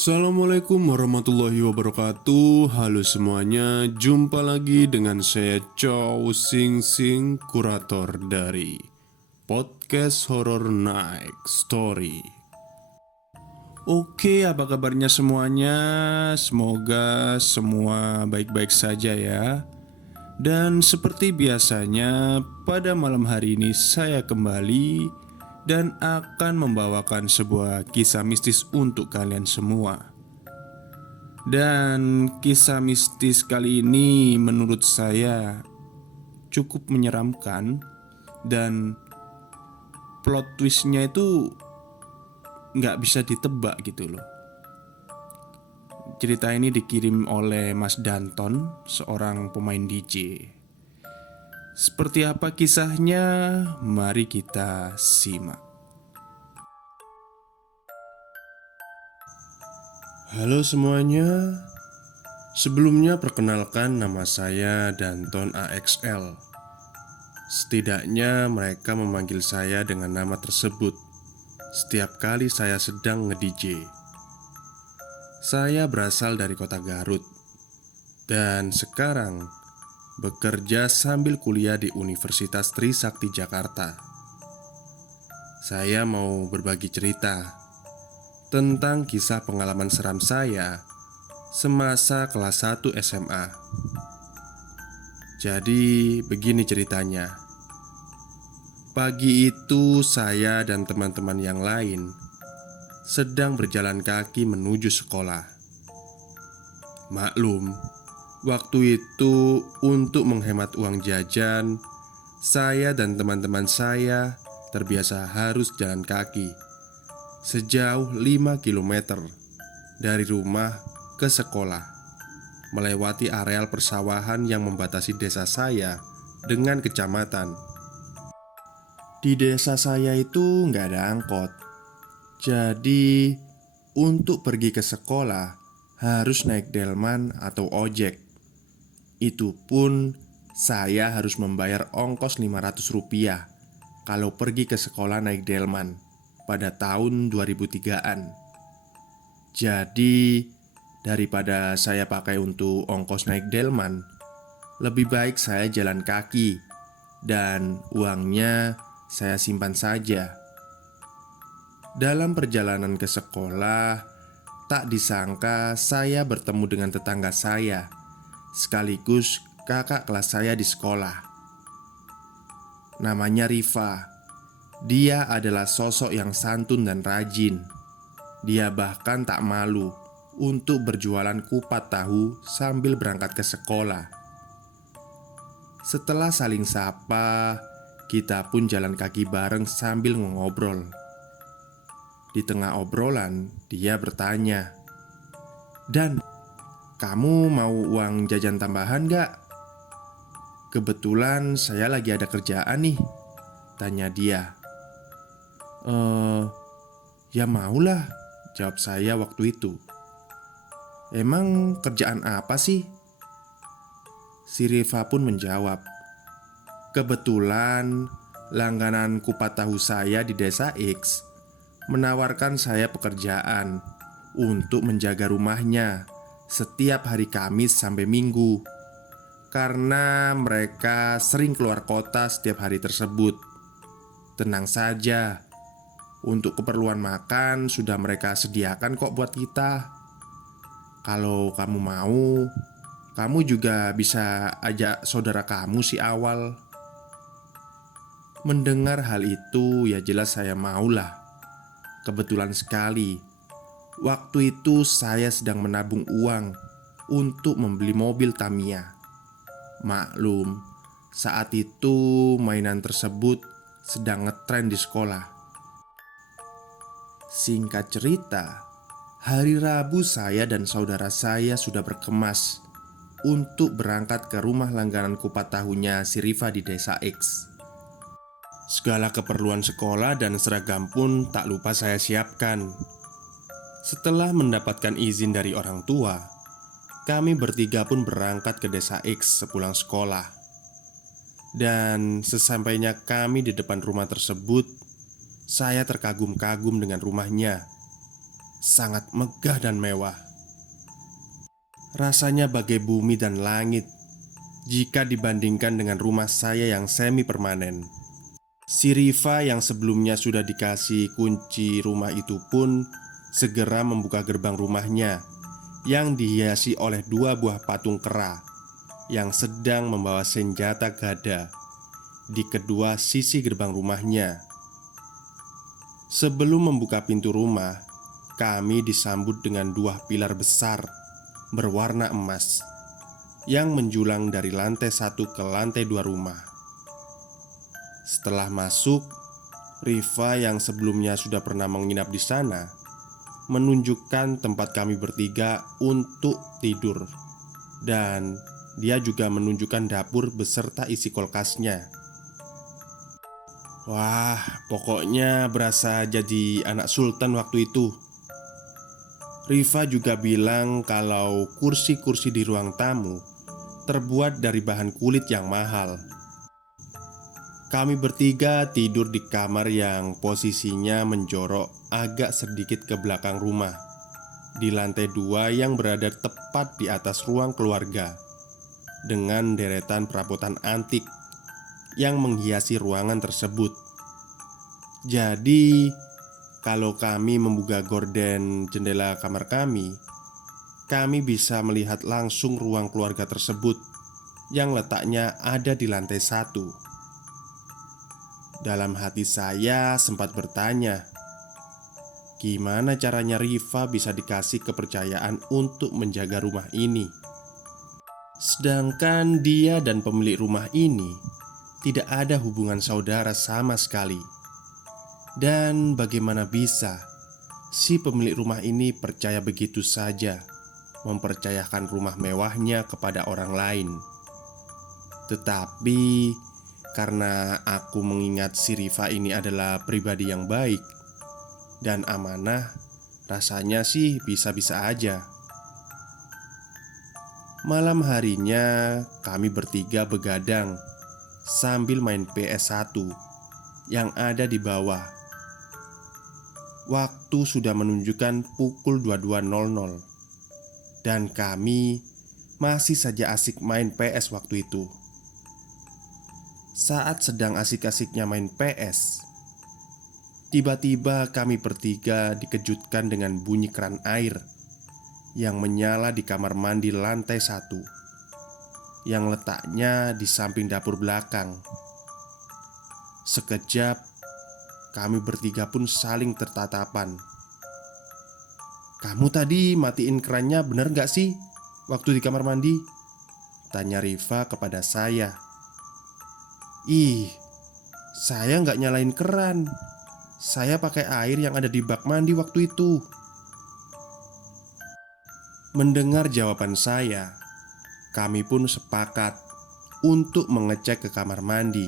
Assalamualaikum warahmatullahi wabarakatuh. Halo semuanya, jumpa lagi dengan saya Chow Sing Sing, kurator dari podcast Horror Night Story. Oke, apa kabarnya semuanya? Semoga semua baik-baik saja ya. Dan seperti biasanya, pada malam hari ini saya kembali dan akan membawakan sebuah kisah mistis untuk kalian semua. Dan kisah mistis kali ini menurut saya cukup menyeramkan. Dan plot twistnya itu nggak bisa ditebak gitu loh. Cerita ini dikirim oleh Mas Danton, seorang pemain DJ. Seperti apa kisahnya? Mari kita simak. Halo semuanya. Sebelumnya perkenalkan, nama saya Danton AXL. Setidaknya mereka memanggil saya dengan nama tersebut setiap kali saya sedang nge-DJ. Saya berasal dari kota Garut dan sekarang bekerja sambil kuliah di Universitas Trisakti Jakarta. Saya mau berbagi cerita tentang kisah pengalaman seram saya semasa kelas 1 SMA. Jadi begini ceritanya. Pagi itu saya dan teman-teman yang lain sedang berjalan kaki menuju sekolah. Maklum, waktu itu untuk menghemat uang jajan, saya dan teman-teman saya terbiasa harus jalan kaki sejauh 5 km dari rumah ke sekolah, melewati areal persawahan yang membatasi desa saya dengan kecamatan. Di desa saya itu nggak ada angkot, jadi untuk pergi ke sekolah harus naik delman atau ojek. Itu pun saya harus membayar ongkos Rp500 kalau pergi ke sekolah naik delman pada tahun 2003-an. Jadi daripada saya pakai untuk ongkos naik delman, lebih baik saya jalan kaki dan uangnya saya simpan saja. Dalam perjalanan ke sekolah, tak disangka saya bertemu dengan tetangga saya, sekaligus kakak kelas saya di sekolah. Namanya Rifa. Dia adalah sosok yang santun dan rajin. Dia bahkan tak malu untuk berjualan kupat tahu sambil berangkat ke sekolah. Setelah saling sapa, kita pun jalan kaki bareng sambil ngobrol. Di tengah obrolan, dia bertanya, "Dan, kamu mau uang jajan tambahan gak? Kebetulan saya lagi ada kerjaan nih," tanya dia. Ya maulah," jawab saya waktu itu. "Emang kerjaan apa sih?" Si Riva pun menjawab, "Kebetulan langganan kupat tahu saya di desa X menawarkan saya pekerjaan untuk menjaga rumahnya setiap hari Kamis sampai Minggu, karena mereka sering keluar kota setiap hari tersebut. Tenang saja, untuk keperluan makan sudah mereka sediakan kok buat kita. Kalau kamu mau, kamu juga bisa ajak saudara kamu si Awal." Mendengar hal itu, ya jelas saya maulah. Kebetulan sekali, waktu itu saya sedang menabung uang untuk membeli mobil Tamiya. Maklum, saat itu mainan tersebut sedang ngetren di sekolah. Singkat cerita, hari Rabu saya dan saudara saya sudah berkemas untuk berangkat ke rumah langganan kupat tahunya si Riva di desa X. Segala keperluan sekolah dan seragam pun tak lupa saya siapkan. Setelah mendapatkan izin dari orang tua, kami bertiga pun berangkat ke desa X sepulang sekolah. Dan sesampainya kami di depan rumah tersebut, saya terkagum-kagum dengan rumahnya. sangat megah dan mewah. Rasanya bagai bumi dan langit jika dibandingkan dengan rumah saya yang semi permanen. Si Riva yang sebelumnya sudah dikasih kunci rumah itu pun segera membuka gerbang rumahnya yang dihiasi oleh dua buah patung kera yang sedang membawa senjata gada di kedua sisi gerbang rumahnya. Sebelum membuka pintu rumah, kami disambut dengan dua pilar besar berwarna emas yang menjulang dari lantai satu ke lantai dua rumah. Setelah masuk, Riva yang sebelumnya sudah pernah menginap di sana menunjukkan tempat kami bertiga untuk tidur, dan dia juga menunjukkan dapur beserta isi kulkasnya. Wah, pokoknya berasa jadi anak sultan waktu itu. Riva juga bilang kalau kursi-kursi di ruang tamu terbuat dari bahan kulit yang mahal. Kami bertiga tidur di kamar yang posisinya menjorok agak sedikit ke belakang rumah, di lantai dua yang berada tepat di atas ruang keluarga, dengan deretan perabotan antik yang menghiasi ruangan tersebut. Jadi, kalau kami membuka gorden jendela kamar kami bisa melihat langsung ruang keluarga tersebut yang letaknya ada di lantai satu. Dalam hati saya sempat bertanya, gimana caranya Riva bisa dikasih kepercayaan untuk menjaga rumah ini, sedangkan dia dan pemilik rumah ini tidak ada hubungan saudara sama sekali. Dan bagaimana bisa si pemilik rumah ini percaya begitu saja mempercayakan rumah mewahnya kepada orang lain? Tetapi karena aku mengingat si Riva ini adalah pribadi yang baik dan amanah, rasanya sih bisa-bisa aja. Malam harinya kami bertiga begadang sambil main PS1 yang ada di bawah. Waktu sudah menunjukkan pukul 22.00 dan kami masih saja asik main PS waktu itu. Saat sedang asik-asiknya main PS, tiba-tiba kami bertiga dikejutkan dengan bunyi keran air yang menyala di kamar mandi lantai satu, yang letaknya di samping dapur belakang. Sekejap kami bertiga pun saling tertatapan. "Kamu tadi matiin kerannya bener gak sih waktu di kamar mandi?" tanya Riva kepada saya. "Ih, saya gak nyalain keran. Saya pakai air yang ada di bak mandi waktu itu." Mendengar jawaban saya, kami pun sepakat untuk mengecek ke kamar mandi.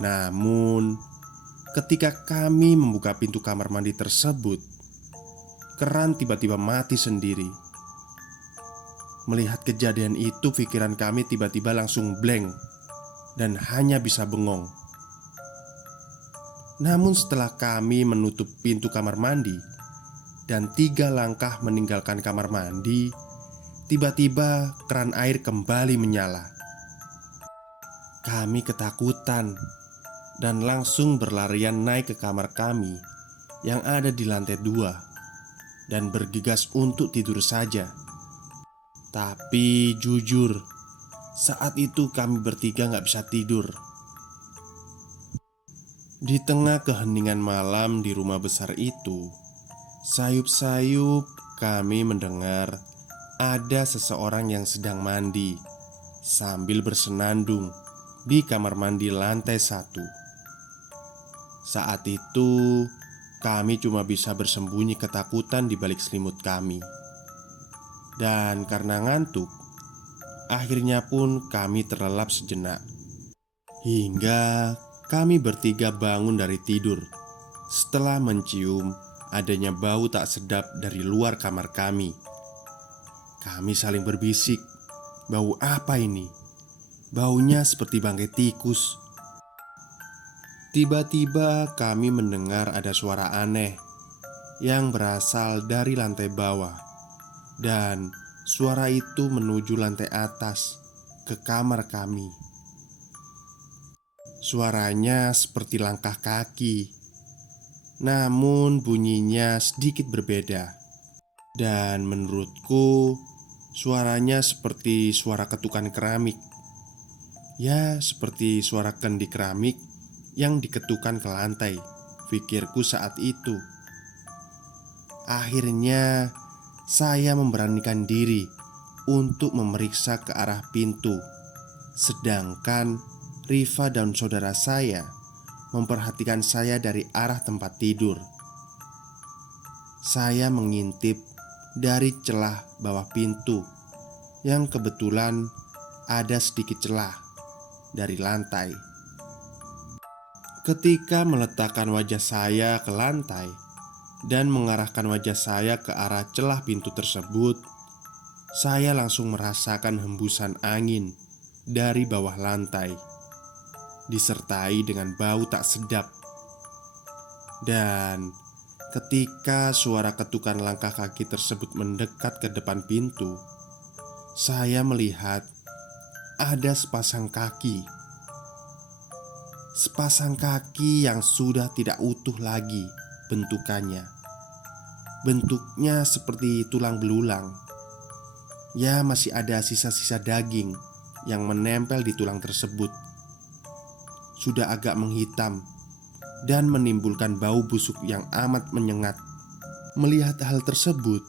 Namun, ketika kami membuka pintu kamar mandi tersebut, keran tiba-tiba mati sendiri. Melihat kejadian itu, pikiran kami tiba-tiba langsung blank dan hanya bisa bengong. Namun setelah kami menutup pintu kamar mandi dan 3 langkah meninggalkan kamar mandi, tiba-tiba keran air kembali menyala. Kami ketakutan dan langsung berlarian naik ke kamar kami yang ada di lantai 2 dan bergegas untuk tidur saja. Tapi jujur, saat itu kami bertiga gak bisa tidur. Di tengah keheningan malam di rumah besar itu, sayup-sayup kami mendengar ada seseorang yang sedang mandi sambil bersenandung di kamar mandi lantai 1. Saat itu, kami cuma bisa bersembunyi ketakutan di balik selimut kami. Dan karena ngantuk, akhirnya pun kami terlelap sejenak. Hingga kami bertiga bangun dari tidur setelah mencium adanya bau tak sedap dari luar kamar kami. Kami saling berbisik, "Bau apa ini? Baunya seperti bangkai tikus." Tiba-tiba kami mendengar ada suara aneh yang berasal dari lantai bawah, dan suara itu menuju lantai atas ke kamar kami. Suaranya seperti langkah kaki, namun bunyinya sedikit berbeda. Dan menurutku, suaranya seperti suara ketukan keramik. Ya, seperti suara kendi keramik yang diketukan ke lantai, pikirku saat itu. Akhirnya, saya memberanikan diri untuk memeriksa ke arah pintu. Sedangkan Rifa dan saudara saya memperhatikan saya dari arah tempat tidur. Saya mengintip dari celah bawah pintu yang kebetulan ada sedikit celah dari lantai. Ketika meletakkan wajah saya ke lantai dan mengarahkan wajah saya ke arah celah pintu tersebut, saya langsung merasakan hembusan angin dari bawah lantai, disertai dengan bau tak sedap. Dan ketika suara ketukan langkah kaki tersebut mendekat ke depan pintu, saya melihat ada sepasang kaki. Sepasang kaki yang sudah tidak utuh lagi bentukannya. Bentuknya seperti tulang belulang. Ya, masih ada sisa-sisa daging yang menempel di tulang tersebut. Sudah agak menghitam dan menimbulkan bau busuk yang amat menyengat. Melihat hal tersebut,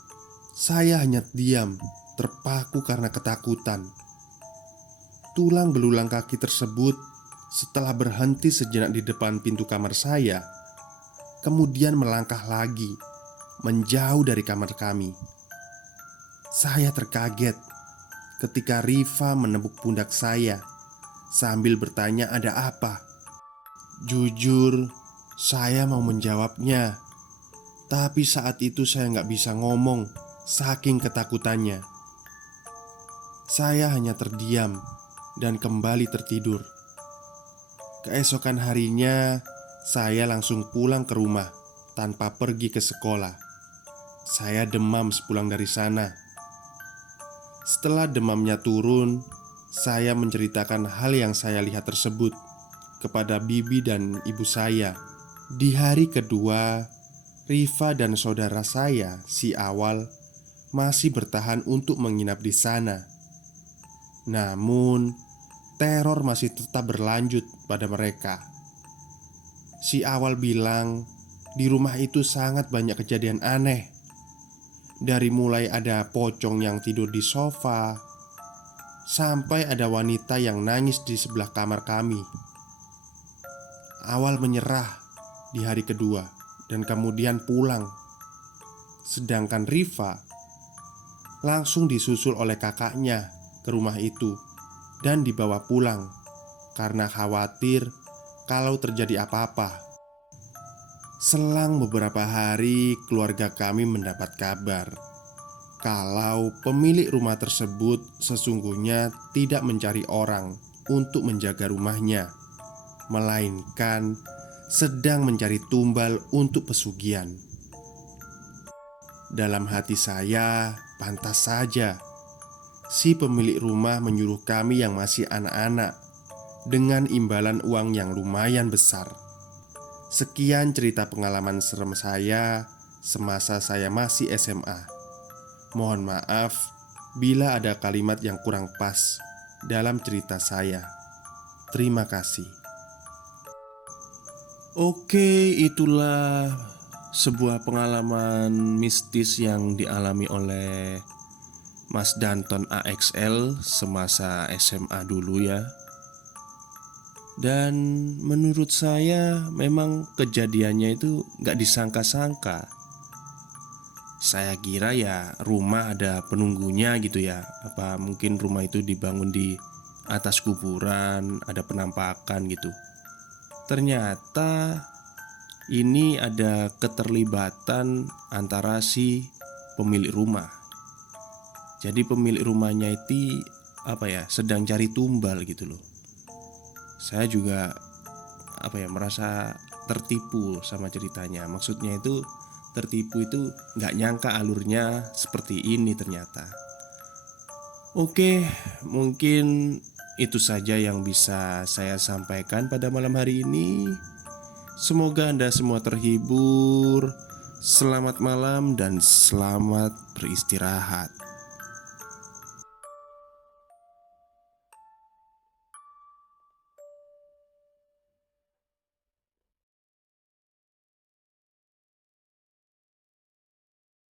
saya hanya diam, terpaku karena ketakutan. Tulang belulang kaki tersebut setelah berhenti sejenak di depan pintu kamar saya, kemudian melangkah lagi, menjauh dari kamar kami. Saya terkaget ketika Rifa menepuk pundak saya sambil bertanya ada apa. Jujur, saya mau menjawabnya, tapi saat itu saya nggak bisa ngomong saking ketakutannya. Saya hanya terdiam dan kembali tertidur. Keesokan harinya, saya langsung pulang ke rumah tanpa pergi ke sekolah. Saya demam sepulang dari sana. Setelah demamnya turun, saya menceritakan hal yang saya lihat tersebut kepada bibi dan ibu saya. Di hari kedua, Rifa dan saudara saya, si Awal, masih bertahan untuk menginap di sana. Namun, teror masih tetap berlanjut pada mereka. Si Awal bilang di rumah itu sangat banyak kejadian aneh. Dari mulai ada pocong yang tidur di sofa, sampai ada wanita yang nangis di sebelah kamar kami. Awal menyerah di hari kedua dan kemudian pulang. Sedangkan Rifa langsung disusul oleh kakaknya ke rumah itu dan dibawa pulang karena khawatir kalau terjadi apa-apa. Selang beberapa hari, keluarga kami mendapat kabar kalau pemilik rumah tersebut sesungguhnya tidak mencari orang untuk menjaga rumahnya, melainkan sedang mencari tumbal untuk pesugihan. Dalam hati saya, pantas saja si pemilik rumah menyuruh kami yang masih anak-anak dengan imbalan uang yang lumayan besar. Sekian cerita pengalaman serem saya semasa saya masih SMA. Mohon maaf bila ada kalimat yang kurang pas dalam cerita saya. Terima kasih. Oke, itulah sebuah pengalaman mistis yang dialami oleh Mas Danton AXL semasa SMA dulu ya. Dan menurut saya memang kejadiannya itu gak disangka-sangka. Saya kira ya rumah ada penunggunya gitu ya. Apa mungkin rumah itu dibangun di atas kuburan, ada penampakan gitu. Ternyata ini ada keterlibatan antara si pemilik rumah. Jadi pemilik rumahnya itu sedang cari tumbal gitu loh. Saya juga merasa tertipu sama ceritanya. Maksudnya itu tertipu itu nggak nyangka alurnya seperti ini ternyata. Oke, mungkin itu saja yang bisa saya sampaikan pada malam hari ini. Semoga Anda semua terhibur. Selamat malam dan selamat beristirahat.